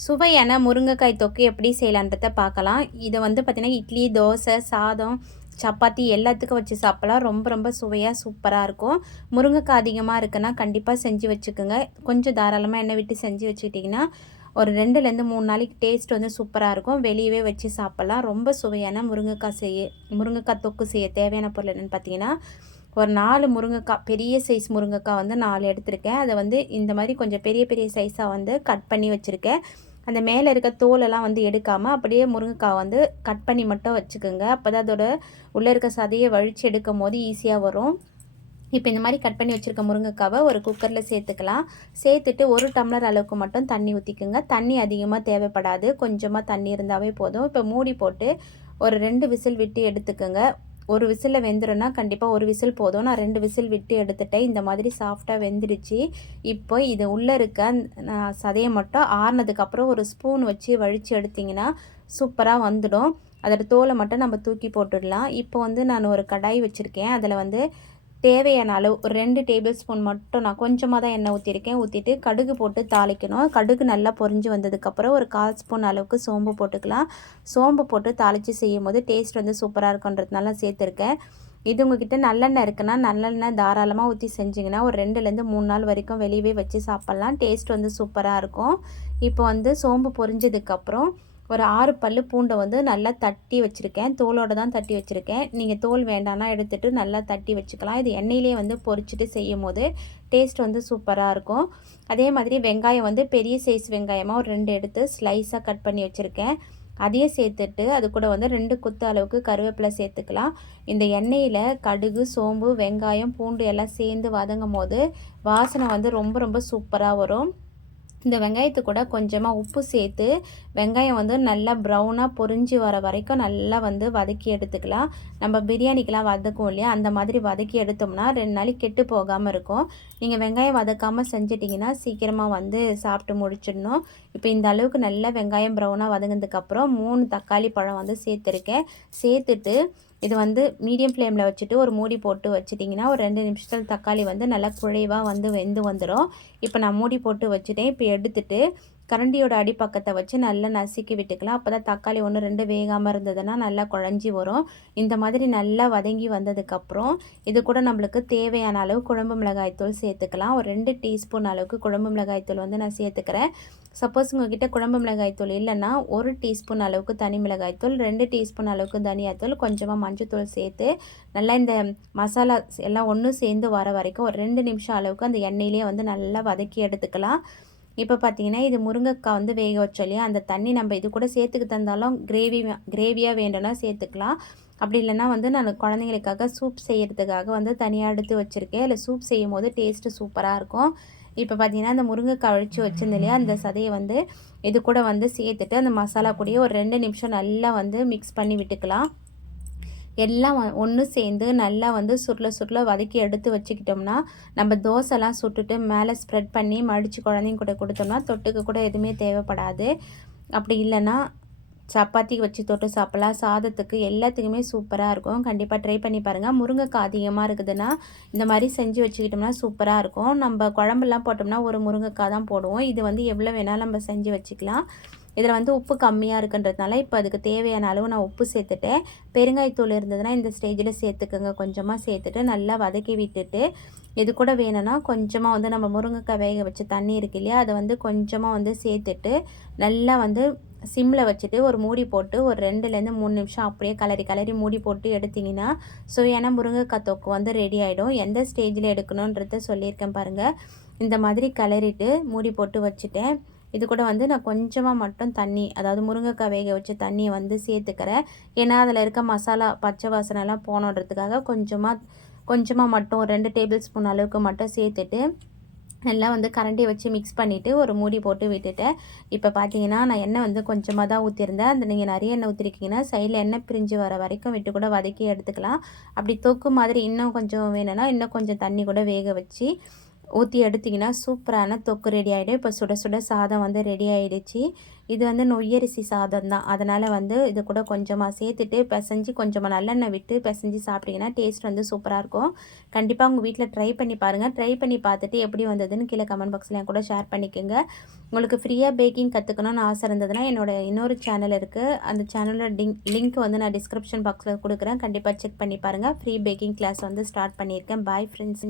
சுவையான முருங்கைக்காய் தொக்கு எப்படி செய்யலான்றத பார்க்கலாம். இதை வந்து பார்த்திங்கன்னா இட்லி தோசை சாதம் சப்பாத்தி எல்லாத்துக்கும் வச்சு சாப்பிட்லாம். ரொம்ப ரொம்ப சுவையாக சூப்பராக இருக்கும். முருங்கைக்காய் அதிகமாக இருக்குன்னா கண்டிப்பாக செஞ்சு வச்சுக்கோங்க. கொஞ்சம் தாராளமாக எண்ணெய் விட்டு செஞ்சு வச்சுக்கிட்டிங்கன்னா ஒரு ரெண்டுலேருந்து மூணு நாளைக்கு டேஸ்ட் வந்து சூப்பராக இருக்கும். வெளியவே வச்சு சாப்பிட்லாம். ரொம்ப சுவையான முருங்கைக்காய் செய்ய முருங்கைக்காய் தொக்கு செய்ய தேவையான பொருள் என்னென்னு பார்த்தீங்கன்னா ஒரு நாலு முருங்கைக்காய் பெரிய சைஸ் முருங்கைக்காய் வந்து நாலு எடுத்திருக்கேன். அதை வந்து இந்த மாதிரி கொஞ்சம் பெரிய பெரிய சைஸாக வந்து கட் பண்ணி வச்சுருக்கேன். அந்த மேலே இருக்க தோலெல்லாம் வந்து எடுக்காமல் அப்படியே முருங்கைக்காய் வந்து கட் பண்ணி மட்டும் வச்சுக்கோங்க. அப்போ தான் அதோட உள்ளே இருக்க சதையை வழித்து எடுக்கும் போது ஈஸியாக வரும். இப்போ இந்த மாதிரி கட் பண்ணி வச்சுருக்க முருங்கைக்காவை ஒரு குக்கரில் சேர்த்துக்கலாம். சேர்த்துட்டு ஒரு டம்ளர் அளவுக்கு மட்டும் தண்ணி ஊற்றிக்குங்க தண்ணி அதிகமாக தேவைப்படாது. கொஞ்சமாக தண்ணி இருந்தாவே போதும். இப்போ மூடி போட்டு ஒரு ரெண்டு விசில் விட்டு எடுத்துக்கோங்க. ஒரு விசிலில் வெந்துடும்னா கண்டிப்பாக ஒரு விசில் போதும். நான் ரெண்டு விசில் விட்டு எடுத்துட்டேன். இந்த மாதிரி சாஃப்டாக வெந்துடுச்சு இப்போ இது உள்ளே இருக்க சதையை மட்டும் ஆறுனதுக்கப்புறம் ஒரு ஸ்பூன் வச்சு வழித்து எடுத்திங்கன்னா சூப்பராக வந்துடும். அதோட தோலை மட்டும் நம்ம தூக்கி போட்டுடலாம். இப்போ வந்து நான் ஒரு கடாய் வச்சுருக்கேன். அதில் வந்து தேவையான அளவு ஒரு ரெண்டு டேபிள் ஸ்பூன் மட்டும் நான் கொஞ்சமாக தான் எண்ணெய் ஊற்றிருக்கேன் ஊற்றிட்டு கடுகு போட்டு தாளிக்கணும். கடுகு நல்லா பொரிஞ்சு வந்ததுக்கப்புறம் ஒரு கால் ஸ்பூன் அளவுக்கு சோம்பு போட்டுக்கலாம். சோம்பு போட்டு தாளித்து செய்யும் போது டேஸ்ட் வந்து சூப்பராக இருக்குன்றதுனால சேர்த்துருக்கேன். இது உங்ககிட்ட நல்லெண்ணெய் இருக்குன்னா நல்லெண்ணெய் தாராளமாக ஊற்றி செஞ்சிங்கன்னா ஒரு ரெண்டுலேருந்து மூணு நாள் வரைக்கும் வெளியவே வச்சு சாப்பிட்லாம். டேஸ்ட் வந்து சூப்பராக இருக்கும். இப்போ வந்து சோம்பு பொரிஞ்சதுக்கப்புறம் ஒரு ஆறு பல் பூண்டை வந்து நல்லா தட்டி வச்சுருக்கேன். தோலோடு தான் தட்டி வச்சுருக்கேன். நீங்கள் தோல் வேண்டாம்னா எடுத்துகிட்டு நல்லா தட்டி வச்சுக்கலாம். இது எண்ணெயிலே வந்து பொறிச்சிட்டு செய்யும் போது டேஸ்ட் வந்து சூப்பராக இருக்கும். அதே மாதிரி வெங்காயம் வந்து பெரிய சைஸ் வெங்காயமாக ஒரு ரெண்டு எடுத்து ஸ்லைஸாக கட் பண்ணி வச்சுருக்கேன். அதையும் சேர்த்துட்டு அது கூட வந்து ரெண்டு குத்து அளவுக்கு கருவேப்பிலை சேர்த்துக்கலாம். இந்த எண்ணெயில் கடுகு சோம்பு வெங்காயம் பூண்டு எல்லாம் சேர்ந்து வதங்கும் போது வாசனை வந்து ரொம்ப ரொம்ப சூப்பராக வரும். இந்த வெங்காயத்து கூட கொஞ்சமாக உப்பு சேர்த்து வெங்காயம் வந்து நல்லா ப்ரௌனாக பொறிஞ்சு வர வரைக்கும் நல்லா வந்து வதக்கி எடுத்துக்கலாம். நம்ம பிரியாணிக்கெலாம் வதக்கும் இல்லையா? அந்த மாதிரி வதக்கி எடுத்தோம்னா ரெண்டு நாளைக்கு கெட்டு போகாமல் இருக்கும். நீங்கள் வெங்காயம் வதக்காமல் செஞ்சிட்டிங்கன்னா சீக்கிரமாக வந்து சாப்பிட்டு முடிச்சிடணும். இப்போ இந்த அளவுக்கு நல்லா வெங்காயம் ப்ரௌனாக வதங்கினதுக்கப்புறம் மூணு தக்காளி பழம் வந்து சேர்த்துருக்கேன். சேர்த்துட்டு இது வந்து மீடியம் ஃப்ளேமில் வச்சுட்டு ஒரு மூடி போட்டு வச்சுட்டிங்கன்னா ஒரு ரெண்டு நிமிஷத்தில் தக்காளி வந்து நல்லா குழைவாக வந்து வெந்து வந்துடும் இப்போ நான் மூடி போட்டு வச்சுட்டேன். இப்போ எடுத்துட்டு கரண்டியோட அடிப்பக்கத்தை வச்சு நல்லா நசுக்கி விட்டுக்கலாம். அப்போ தான் தக்காளி ஒன்று ரெண்டு வேகாமல் இருந்ததுன்னா நல்லா குழஞ்சி வரும். இந்த மாதிரி நல்லா வதங்கி வந்ததுக்கப்புறம் இது கூட நம்மளுக்கு தேவையான அளவு குழம்பு மிளகாய்த்தூள் சேர்த்துக்கலாம். ஒரு ரெண்டு டீஸ்பூன் அளவுக்கு குழம்பு மிளகாய்த்தூள் வந்து நான் சேர்த்துக்கிறேன். சப்போஸ் உங்ககிட்ட குழம்பு மிளகாய்த்தூள் இல்லைன்னா ஒரு டீஸ்பூன் அளவுக்கு தனி மிளகாய்த்தூள் ரெண்டு டீஸ்பூன் அளவுக்கு தனியாத்தூள் கொஞ்சமாக மஞ்சத்தூள் சேர்த்து நல்லா இந்த மசாலா எல்லாம் ஒன்றும் சேர்ந்து வர வரைக்கும் ஒரு ரெண்டு நிமிஷம் அளவுக்கு அந்த எண்ணெயிலே வந்து நல்லா வதக்கி எடுத்துக்கலாம். இப்போ பார்த்தீங்கன்னா இது முருங்கைக்காய் வந்து வேக வச்சோம் இல்லையா? அந்த தண்ணி நம்ம இது கூட சேர்த்துக்கு தந்தாலும் கிரேவி கிரேவியாக வேண்டும்னா சேர்த்துக்கலாம். அப்படி இல்லைன்னா வந்து நான் குழந்தைங்களுக்காக சூப் செய்கிறதுக்காக வந்து தனியாக எடுத்து வச்சுருக்கேன். இல்லை சூப் செய்யும் போது டேஸ்ட்டு சூப்பராக இருக்கும். இப்போ பார்த்தீங்கன்னா அந்த முருங்கைக்காய் அழிச்சு வச்சிருந்த இல்லையா? அந்த சதையை வந்து இது கூட வந்து சேர்த்துட்டு அந்த மசாலா கூடயே ஒரு ரெண்டு நிமிஷம் நல்லா வந்து மிக்ஸ் பண்ணி விட்டுக்கலாம். எல்லாம் ஒன்று சேர்ந்து நல்லா வந்து சுருள சுருள வதக்கி எடுத்து வச்சுக்கிட்டோம்னா நம்ம தோசைலாம் சுட்டுட்டு மேலே ஸ்ப்ரெட் பண்ணி மடித்து குழந்தைங்க கூட கொடுத்தோம்னா தொட்டுக்கு கூட எதுவுமே தேவைப்படாது. அப்படி இல்லைன்னா சப்பாத்தி வச்சு தொட்டு சாப்பிட்லாம். சாதத்துக்கு எல்லாத்துக்குமே சூப்பராக இருக்கும். கண்டிப்பாக ட்ரை பண்ணி பாருங்கள் முருங்கைக்காய் அதிகமாக இருக்குதுன்னா இந்த மாதிரி செஞ்சு வச்சுக்கிட்டோம்னா சூப்பராக இருக்கும். நம்ம குழம்புலாம் போட்டோம்னா ஒரு முருங்கைக்காய் தான் போடுவோம். இது வந்து எவ்வளோ வேணாலும் நம்ம செஞ்சு வச்சுக்கலாம். இதில் வந்து உப்பு கம்மியாக இருக்குன்றதுனால இப்போ அதுக்கு தேவையான அளவு நான் உப்பு சேர்த்துட்டேன். பெருங்காயத்தூள் இருந்ததுன்னா இந்த ஸ்டேஜில் சேர்த்துக்கோங்க. கொஞ்சமாக சேர்த்துட்டு நல்லா வதக்கி விட்டுட்டு இது கூட வேணும்னா கொஞ்சமாக வந்து நம்ம முருங்கைக்காய் வேக வச்ச தண்ணி இருக்கு இல்லையா அதை வந்து கொஞ்சமாக வந்து சேர்த்துட்டு நல்லா வந்து சிம்மில் வச்சுட்டு ஒரு மூடி போட்டு ஒரு ரெண்டுலேருந்து மூணு நிமிஷம் அப்படியே கலரி கலரி மூடி போட்டு எடுத்திங்கன்னா சுவையான முருங்கைக்காய் தொக்கு வந்து ரெடி ஆகிடும் எந்த ஸ்டேஜில் எடுக்கணுன்றத சொல்லியிருக்கேன் பாருங்கள் இந்த மாதிரி கலரிட்டு மூடி போட்டு வச்சுட்டேன். இது கூட வந்து நான் கொஞ்சமாக மட்டும் தண்ணி அதாவது முருங்கைக்காய் வேக வச்ச தண்ணியை வந்து சேர்த்துக்கிறேன். ஏன்னா அதில் இருக்க மசாலா பச்சை வாசனைலாம் போனோன்றதுக்காக கொஞ்சமாக கொஞ்சமாக மட்டும் ரெண்டு டேபிள் ஸ்பூன் அளவுக்கு மட்டும் சேர்த்துட்டு எல்லாம் வந்து கரண்டி வச்சு மிக்ஸ் பண்ணிவிட்டு ஒரு மூடி போட்டு விட்டுட்டேன். இப்போ பார்த்தீங்கன்னா நான் எண்ணெய் வந்து கொஞ்சமாக தான் ஊற்றிருந்தேன் அந்த நீங்கள் நிறைய எண்ணெய் ஊற்றிருக்கீங்கன்னா சைடில் எண்ணெய் பிரிஞ்சு வர வரைக்கும் விட்டு கூட வதக்கி எடுத்துக்கலாம். அப்படி தொக்கு மாதிரி இன்னும் கொஞ்சம் வேணும்னா இன்னும் கொஞ்சம் தண்ணி கூட வேக வச்சு ஊற்றி எடுத்திங்கன்னா சூப்பரான தொக்கு ரெடி ஆகிடும் இப்போ சுட சுட சாதம் வந்து ரெடி ஆகிடுச்சு இது வந்து நொய்யரிசி சாதம் தான். அதனால் வந்து இது கூட கொஞ்சமாக சேர்த்துட்டு பிசைஞ்சு கொஞ்சமாக நல்லெண்ணெய் விட்டு பிசைஞ்சு சாப்பிட்டிங்கன்னா டேஸ்ட் வந்து சூப்பராக இருக்கும். கண்டிப்பாக உங்கள் வீட்டில் ட்ரை பண்ணி பாருங்கள் ட்ரை பண்ணி பார்த்துட்டு எப்படி வந்ததுன்னு கீழே கமெண்ட் பாக்ஸில் என் கூட ஷேர் பண்ணிக்கோங்க. உங்களுக்கு ஃப்ரீயாக பேக்கிங் கற்றுக்கணும்னு ஆசை இருந்ததுன்னா என்னோடய இன்னொரு சேனல் இருக்குது அந்த சேனலோட லிங்க் லிங்க் வந்து நான் டிஸ்கிரிப்ஷன் பாக்ஸில் கொடுக்குறேன். கண்டிப்பாக செக் பண்ணி பாருங்கள் ஃப்ரீ பேக்கிங் கிளாஸ் வந்து ஸ்டார்ட் பண்ணியிருக்கேன். Bye friends